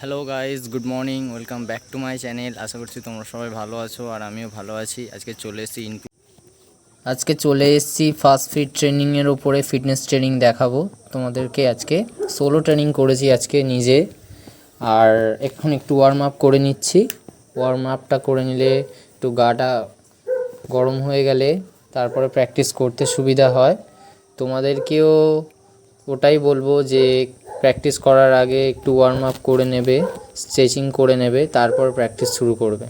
Hello guys, good morning, welcome back to my channel. আশা করছি তোমরা সবাই ভালো আছো আর আমিও ভালো আছি। আজকে চলে এসেছি ফাস্ট ফিট ট্রেনিংয়ের ওপরে। ফিটনেস ট্রেনিং দেখাবো তোমাদেরকে। আজকে সোলো ট্রেনিং করেছি আজকে নিজে, আর এখন একটু ওয়ার্ম আপ করে নিচ্ছি। ওয়ার্ম আপটা করে নিলে একটু গাটা গরম হয়ে গেলে তারপরে প্র্যাকটিস করতে সুবিধা হয়। তোমাদেরকেও ওটাই বলবো যে প্র্যাকটিস করার আগে একটু ওয়ার্ম আপ করে নেবে, স্ট্রেচিং করে নেবে, তারপর প্র্যাকটিস শুরু করবে।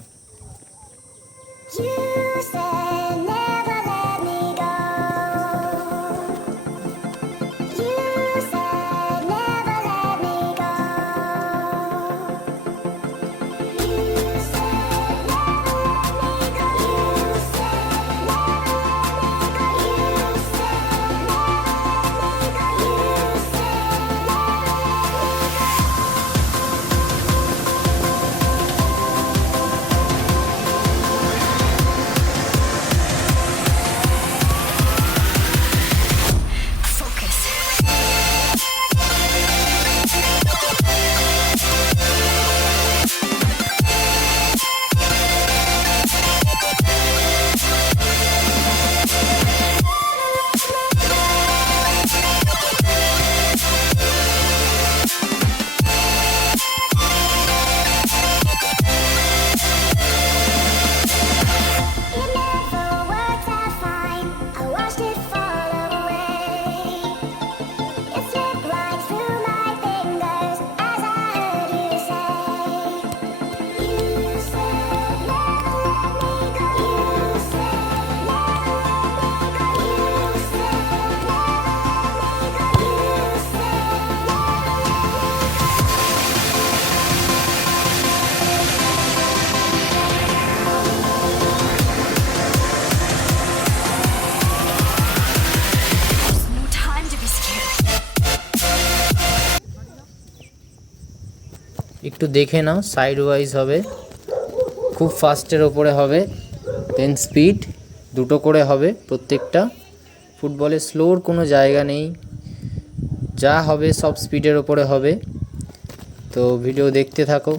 একটু দেখে নাও, সাইড ওয়াইজ হবে, খুব ফাস্টের ওপরে হবে, দেন স্পিড, দুটো করে হবে প্রত্যেকটা। ফুটবলে স্লোর কোনো জায়গা নেই, যা হবে সব স্পিডের ওপরে হবে। তো ভিডিও দেখতে থাকো।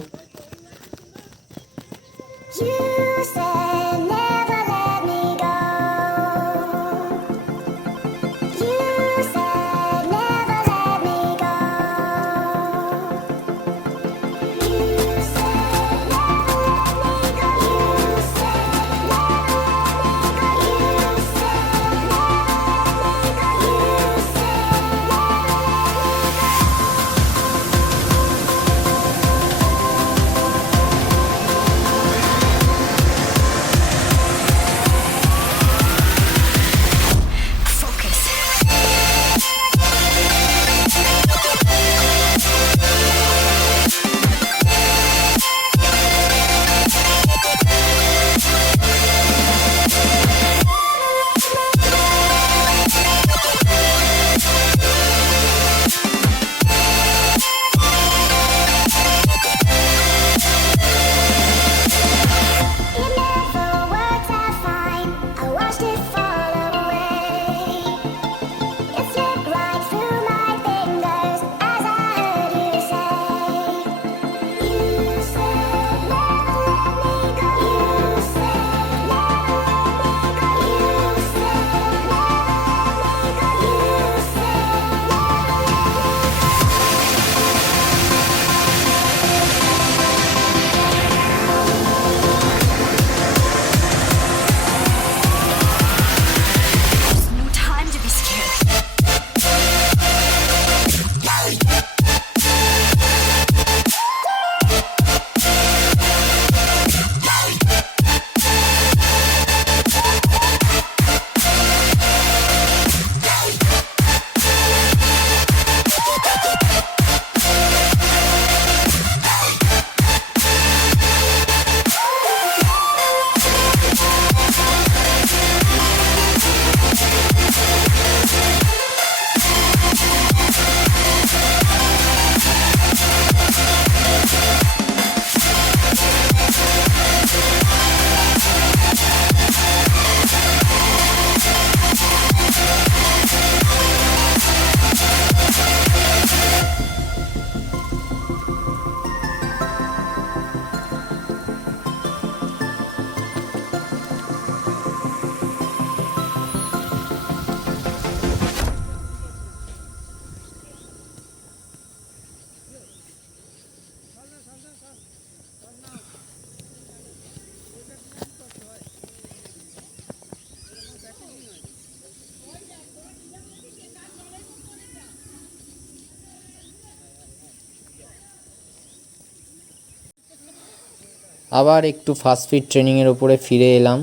আবার একটু ফাস্ট ফিট ট্রেনিংয়ের ওপরে ফিরে এলাম।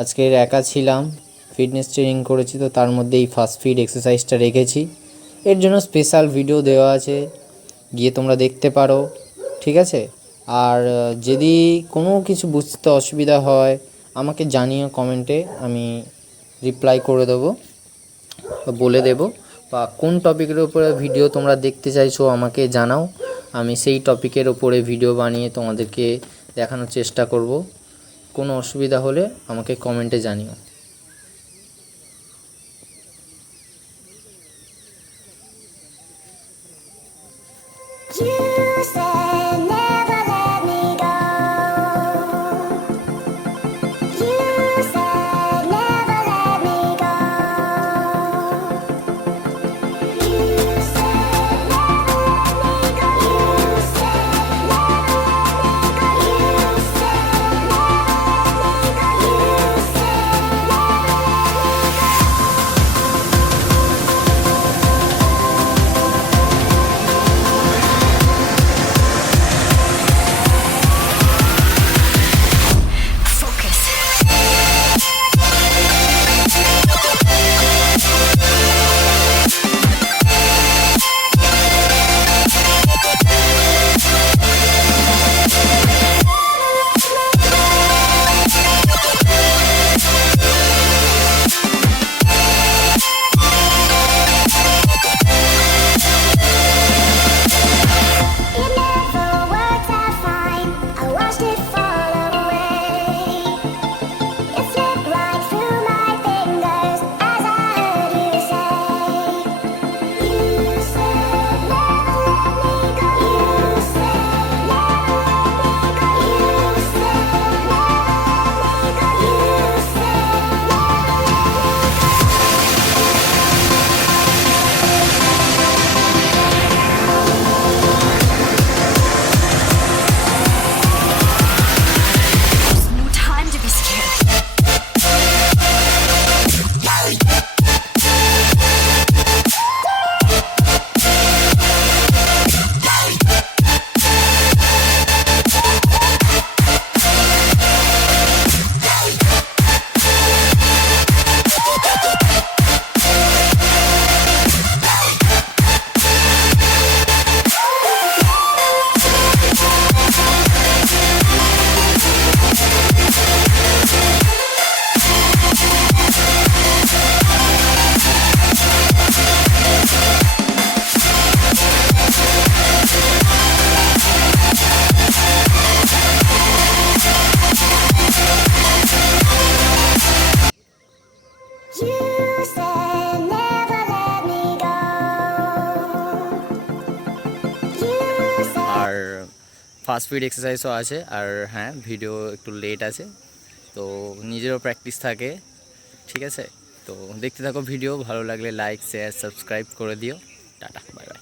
আজকের একা ছিলাম, ফিটনেস ট্রেনিং করেছি, তো তার মধ্যে এই ফাস্ট ফিট এক্সারসাইজটা রেখেছি। এর জন্য স্পেশাল ভিডিও দেওয়া আছে, গিয়ে তোমরা দেখতে পারো, ঠিক আছে। আর যদি কোনো কিছু বুঝতে অসুবিধা হয় আমাকে জানিও কমেন্টে, আমি রিপ্লাই করে দেবো, বলে দেব। বা কোন টপিকের উপরে ভিডিও তোমরা দেখতে চাইছো আমাকে জানাও, আমি সেই টপিকের ওপরে ভিডিও বানিয়ে তোমাদেরকে দেখানোর চেষ্টা করব। কোনো অসুবিধা হলে আমাকে কমেন্টে জানিও। You said never let me go. You said never let me go. You said never let me go. You said never let me go. You said never let me go. You said it never worked out fine. I watched it fall away. It slipped right through my fingers as I heard you say. You said never let me go. You said never let me go. You said never let me go. You said There's no time to be scared. you said never let me go. You said আর fast fit এক্সারসাইজও আছে। আর হ্যাঁ, video একটু late আছে, তো নিজেরও practice থাকে, ঠিক আছে। তো দেখতে থাকো ভিডিও, ভালো লাগলে লাইক শেয়ার সাবস্ক্রাইব করে দিও। Tata, bye bye.